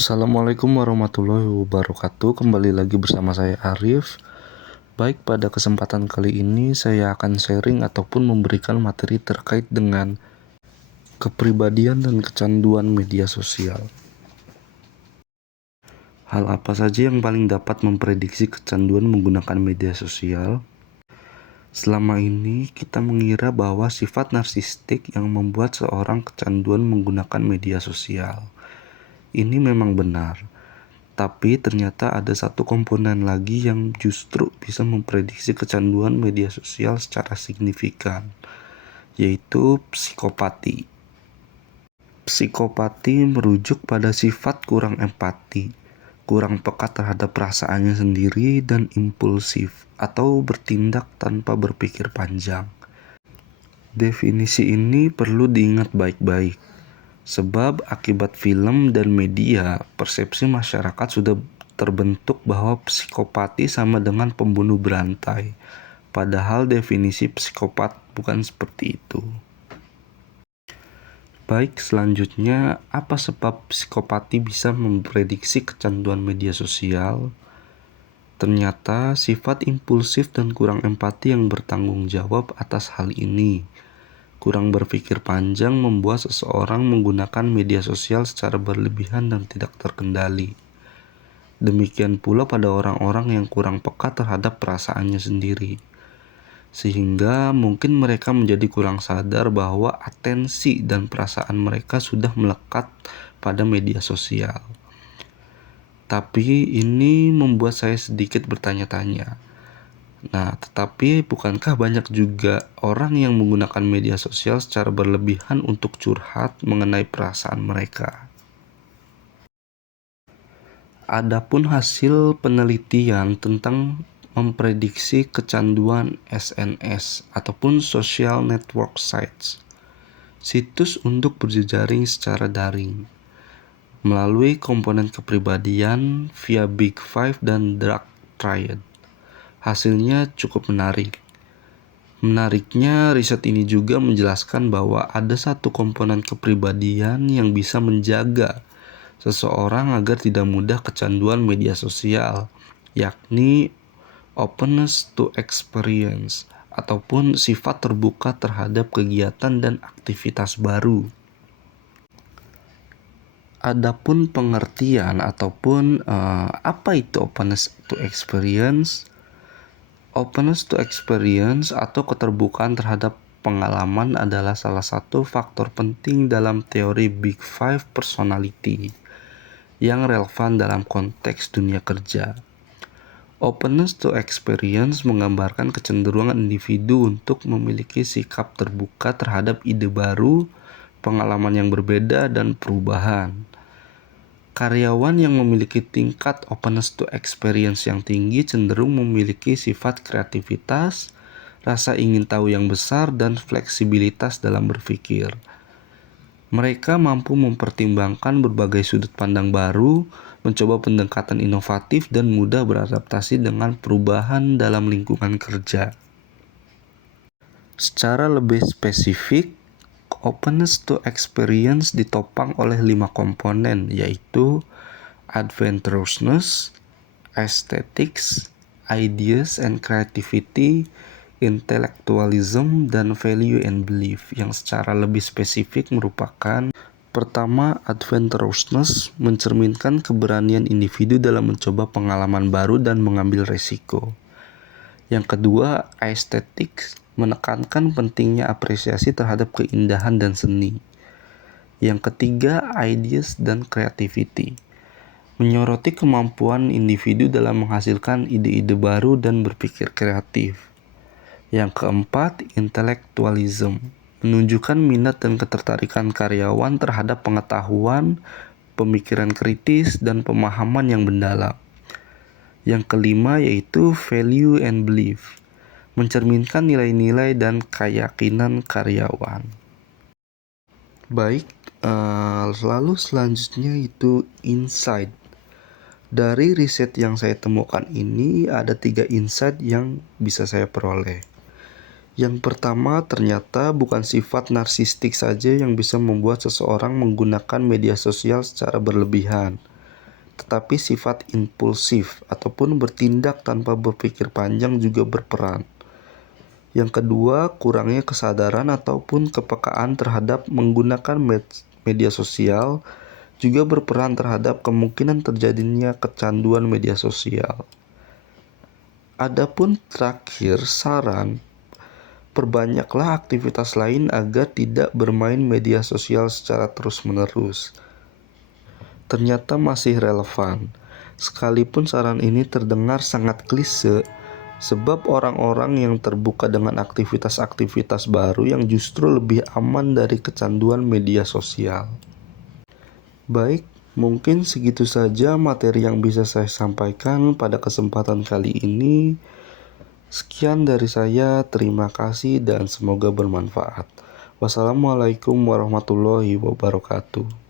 Assalamualaikum warahmatullahi wabarakatuh. Kembali lagi bersama saya Arif. Baik, pada kesempatan kali ini saya akan sharing ataupun memberikan materi terkait dengan kepribadian dan kecanduan media sosial. Hal apa saja yang paling dapat memprediksi kecanduan menggunakan media sosial? Selama ini kita mengira bahwa sifat narsistik yang membuat seorang kecanduan menggunakan media sosial. Ini memang benar. Tapi ternyata ada satu komponen lagi yang justru bisa memprediksi kecanduan media sosial secara signifikan, yaitu psikopati. Psikopati merujuk pada sifat kurang empati, kurang peka terhadap perasaannya sendiri, dan impulsif atau bertindak tanpa berpikir panjang. Definisi ini perlu diingat baik-baik. Sebab akibat film dan media, persepsi masyarakat sudah terbentuk bahwa psikopati sama dengan pembunuh berantai. Padahal definisi psikopat bukan seperti itu. Baik, selanjutnya, apa sebab psikopati bisa memprediksi kecanduan media sosial? Ternyata sifat impulsif dan kurang empati yang bertanggung jawab atas hal ini. Kurang berpikir panjang membuat seseorang menggunakan media sosial secara berlebihan dan tidak terkendali. Demikian pula pada orang-orang yang kurang peka terhadap perasaannya sendiri. Sehingga mungkin mereka menjadi kurang sadar bahwa atensi dan perasaan mereka sudah melekat pada media sosial. Tapi ini membuat saya sedikit bertanya-tanya. Nah, tetapi bukankah banyak juga orang yang menggunakan media sosial secara berlebihan untuk curhat mengenai perasaan mereka? Adapun hasil penelitian tentang memprediksi kecanduan SNS ataupun social network sites, situs untuk berjejaring secara daring, melalui komponen kepribadian via Big Five dan Dark Triad. Hasilnya cukup menarik. Menariknya, riset ini juga menjelaskan bahwa ada satu komponen kepribadian yang bisa menjaga seseorang agar tidak mudah kecanduan media sosial, yakni openness to experience ataupun sifat terbuka terhadap kegiatan dan aktivitas baru. Adapun pengertian ataupun apa itu openness to experience? Openness to experience atau keterbukaan terhadap pengalaman adalah salah satu faktor penting dalam teori Big Five personality yang relevan dalam konteks dunia kerja. Openness to experience menggambarkan kecenderungan individu untuk memiliki sikap terbuka terhadap ide baru, pengalaman yang berbeda, dan perubahan. Karyawan yang memiliki tingkat openness to experience yang tinggi cenderung memiliki sifat kreativitas, rasa ingin tahu yang besar, dan fleksibilitas dalam berpikir. Mereka mampu mempertimbangkan berbagai sudut pandang baru, mencoba pendekatan inovatif, dan mudah beradaptasi dengan perubahan dalam lingkungan kerja. Secara lebih spesifik, openness to experience ditopang oleh 5 komponen, yaitu adventurousness, aesthetics, ideas and creativity, intellectualism, dan value and belief, yang secara lebih spesifik merupakan: pertama, adventurousness mencerminkan keberanian individu dalam mencoba pengalaman baru dan mengambil resiko. Yang kedua, aesthetics menekankan pentingnya apresiasi terhadap keindahan dan seni. Yang ketiga, ideas dan creativity menyoroti kemampuan individu dalam menghasilkan ide-ide baru dan berpikir kreatif. Yang keempat, intellectualism menunjukkan minat dan ketertarikan karyawan terhadap pengetahuan, pemikiran kritis, dan pemahaman yang mendalam. Yang kelima yaitu value and belief, mencerminkan nilai-nilai dan keyakinan karyawan. Baik, lalu selanjutnya itu insight. Dari riset yang saya temukan ini ada 3 insight yang bisa saya peroleh. Yang pertama, ternyata bukan sifat narsistik saja yang bisa membuat seseorang menggunakan media sosial secara berlebihan. tetapi sifat impulsif ataupun bertindak tanpa berpikir panjang juga berperan. Yang kedua, kurangnya kesadaran ataupun kepekaan terhadap menggunakan media sosial juga berperan terhadap kemungkinan terjadinya kecanduan media sosial. Adapun terakhir, saran, perbanyaklah aktivitas lain agar tidak bermain media sosial secara terus-menerus. Ternyata masih relevan, sekalipun saran ini terdengar sangat klise, sebab orang-orang yang terbuka dengan aktivitas-aktivitas baru yang justru lebih aman dari kecanduan media sosial. Baik, mungkin segitu saja materi yang bisa saya sampaikan pada kesempatan kali ini. Sekian dari saya, terima kasih dan semoga bermanfaat. Wassalamualaikum warahmatullahi wabarakatuh.